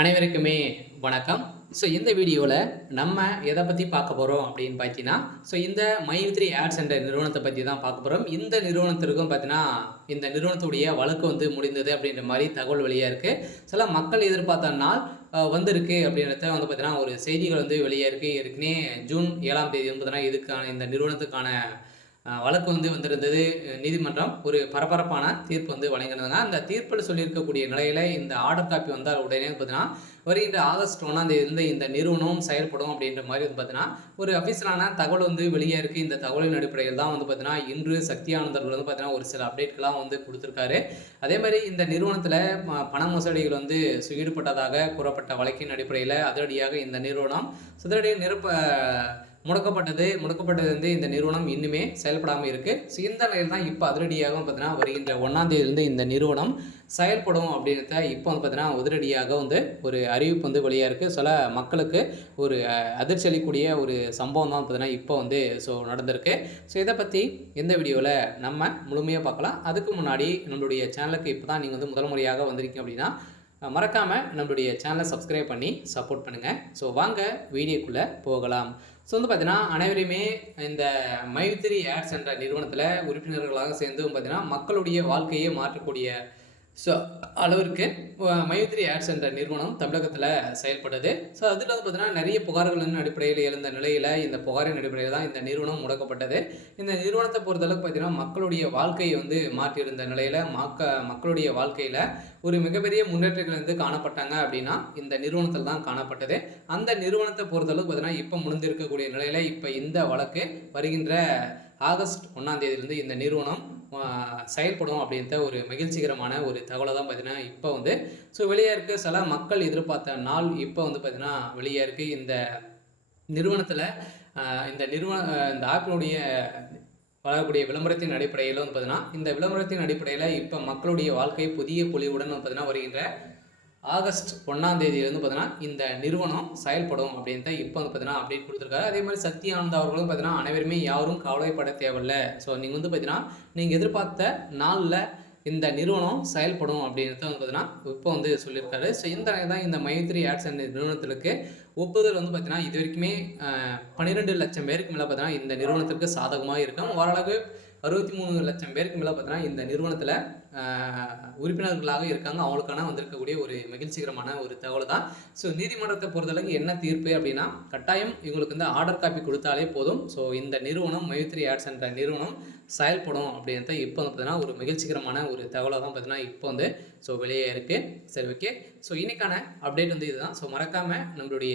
அனைவருக்குமே வணக்கம். இந்த வீடியோவில் நம்ம எதை பற்றி பார்க்க போகிறோம் அப்படின்னு பார்த்தீங்கன்னா, இந்த மைத்ரி ஆட்ஸ் என்ற நிறுவனத்தை பற்றி தான் பார்க்க போகிறோம். இந்த நிறுவனத்திற்கும் பார்த்தீங்கன்னா, இந்த நிறுவனத்துடைய வழக்கு முடிந்தது அப்படின்ற மாதிரி தகவல் வெளியாக இருக்குது. சில மக்கள் எதிர்பார்த்த நாள் வந்திருக்கு அப்படின்றத பார்த்தீங்கன்னா, ஒரு செய்திகள் வெளியாக இருக்குது. ஏற்கனவே ஜூன் 7ஆம் தேதி பார்த்தீங்கன்னா, இதுக்கான இந்த நிறுவனத்துக்கான வழக்கு வந்திருந்தது. நீதிமன்றம் ஒரு பரபரப்பான தீர்ப்பு வழங்கியிருந்தாங்க. அந்த தீர்ப்பில் சொல்லியிருக்கக்கூடிய நிலையில் இந்த ஆர்டர் காப்பி வந்தால் உடனே பார்த்தீங்கன்னா, வருகின்ற ஆகஸ்ட் 1ஆம் தேதியிலிருந்து இந்த நிறுவனம் செயல்படும் அப்படின்ற மாதிரி பார்த்தீங்கன்னா, ஒரு அஃபீஷியலான தகவல் வெளியாக இருக்குது. இந்த தகவலின் அடிப்படையில் தான் பார்த்தீங்கன்னா, இன்று சக்தி ஆனந்தர்கள் பார்த்தீங்கன்னா, ஒரு சில அப்டேட்கள்லாம் கொடுத்துருக்காரு. அதே மாதிரி இந்த நிறுவனத்தில் பண மோசடிகள் ஈடுபட்டதாக கூறப்பட்ட வழக்கின் அடிப்படையில் அதிரடியாக இந்த நிறுவனம் முடக்கப்பட்டது இந்த நிறுவனம் இன்னுமே செயல்படாமல் இருக்குது. இந்த நிலையில் தான் இப்போ அதிரடியாக பார்த்தீங்கன்னா, வருகின்ற 1ஆம் தேதியிலிருந்து இந்த நிறுவனம் செயல்படும் அப்படின்றத இப்போ பார்த்தீங்கன்னா, உதிரடியாக ஒரு அறிவிப்பு வெளியாக இருக்குது. சில மக்களுக்கு ஒரு அதிர்ச்சி அளிக்கக்கூடிய ஒரு சம்பவம் தான் பார்த்தீங்கன்னா இப்போ நடந்திருக்கு. இதை பற்றி எந்த வீடியோவில் நம்ம முழுமையாக பார்க்கலாம். அதுக்கு முன்னாடி நம்மளுடைய சேனலுக்கு இப்போ தான் நீங்கள் முதல் முறையாக வந்திருக்கீங்க அப்படின்னா, மறக்காமல் நம்மளுடைய சேனலை சப்ஸ்கிரைப் பண்ணி சப்போர்ட் பண்ணுங்கள். வாங்க வீடியோக்குள்ளே போகலாம். பார்த்தீங்கன்னா, அனைவருமே இந்த மைத்ரி ஆட்ஸ் என்ற நிறுவனத்தில் உறுப்பினர்களாக சேர்ந்து பார்த்தீங்கன்னா, மக்களுடைய வாழ்க்கையை மாற்றக்கூடிய அளவிற்கு மைத்ரி ஆட்ஸ் என்ற நிறுவனம் தமிழகத்தில் செயல்படுது. அதில் பார்த்தீங்கன்னா, நிறைய புகார்களின் அடிப்படையில் எழுந்த நிலையில் இந்த புகாரின் அடிப்படையில் தான் இந்த நிறுவனம் முடக்கப்பட்டது. இந்த நிறுவனத்தை பொறுத்தளவுக்கு பார்த்தீங்கன்னா, மக்களுடைய வாழ்க்கையை மாற்றியிருந்த நிலையில் மக்களுடைய வாழ்க்கையில் ஒரு மிகப்பெரிய முன்னேற்றங்கள் காணப்பட்டாங்க அப்படின்னா இந்த நிறுவனத்தில் தான் காணப்பட்டது. அந்த நிறுவனத்தை பொறுத்தளவுக்கு பார்த்தீங்கன்னா, இப்போ முடிந்திருக்கக்கூடிய நிலையில் இப்போ இந்த வழக்கு வருகின்ற ஆகஸ்ட் 1ஆம் தேதியிலிருந்து இந்த நிறுவனம் செயல்படும் அப்படின்ற ஒரு மகிழ்ச்சிகரமான ஒரு தகவலை தான் பார்த்தீங்கன்னா, இப்போ வெளியே இருக்குது. சில மக்கள் எதிர்பார்த்த நாள் இப்போ பார்த்தீங்கன்னா வெளியே இருக்குது. இந்த நிறுவனத்தில் இந்த ஆப்பினுடைய வளரக்கூடிய விளம்பரத்தின் அடிப்படையில் பார்த்தீங்கன்னா, இந்த விளம்பரத்தின் அடிப்படையில் இப்போ மக்களுடைய வாழ்க்கை புதிய பொலிவுடன் பார்த்தீங்கன்னா, வருகின்ற ஆகஸ்ட் 1ஆம் தேதியிலிருந்து பார்த்தீங்கன்னா, இந்த நிறுவனம் செயல்படும் அப்படின்ட்டு இப்போ பார்த்தீங்கன்னா அப்டேட் கொடுத்துருக்காரு. அதே மாதிரி சக்தி ஆனந்த் அவர்களும் பார்த்தீங்கன்னா, அனைவருமே யாரும் கவலைப்பட தேவையில்லை. நீங்கள் பார்த்தீங்கன்னா, நீங்கள் எதிர்பார்த்த நாளில் இந்த நிறுவனம் செயல்படும் அப்படின்றத பார்த்தீங்கன்னா இப்போ சொல்லியிருக்காரு. இந்த தான் இந்த மைத்ரி ஆட்ஸ் என்ற நிறுவனத்திற்கு ஒப்புதல் பார்த்தீங்கன்னா, இது வரைக்குமே 12 லட்சம் பேருக்கு மேலே பார்த்தீங்கன்னா இந்த நிறுவனத்திற்கு சாதகமாக இருக்கும். ஓரளவு 63 லட்சம் பேருக்கு மேலே பார்த்தீங்கன்னா இந்த நிறுவனத்தில் உறுப்பினர்களாக இருக்காங்க. அவங்களுக்கான வந்திருக்கக்கூடிய ஒரு மகிழ்ச்சிகரமான ஒரு தகவல் தான். நீதிமன்றத்தை பொறுத்தளவுக்கு என்ன தீர்ப்பு அப்படின்னா, கட்டாயம் இவங்களுக்கு ஆர்டர் காப்பி கொடுத்தாலே போதும். இந்த நிறுவனம் மைத்ரி ஆட்ஸ் என்ற நிறுவனம் செயல்படும் அப்படின்றத இப்போ பார்த்தீங்கன்னா ஒரு மகிழ்ச்சிகரமான ஒரு தகவலாக தான் பார்த்தீங்கன்னா இப்போ வெளியே இருக்குது. சரி, ஓகே. இன்னைக்கான அப்டேட் இதுதான். மறக்காமல் நம்மளுடைய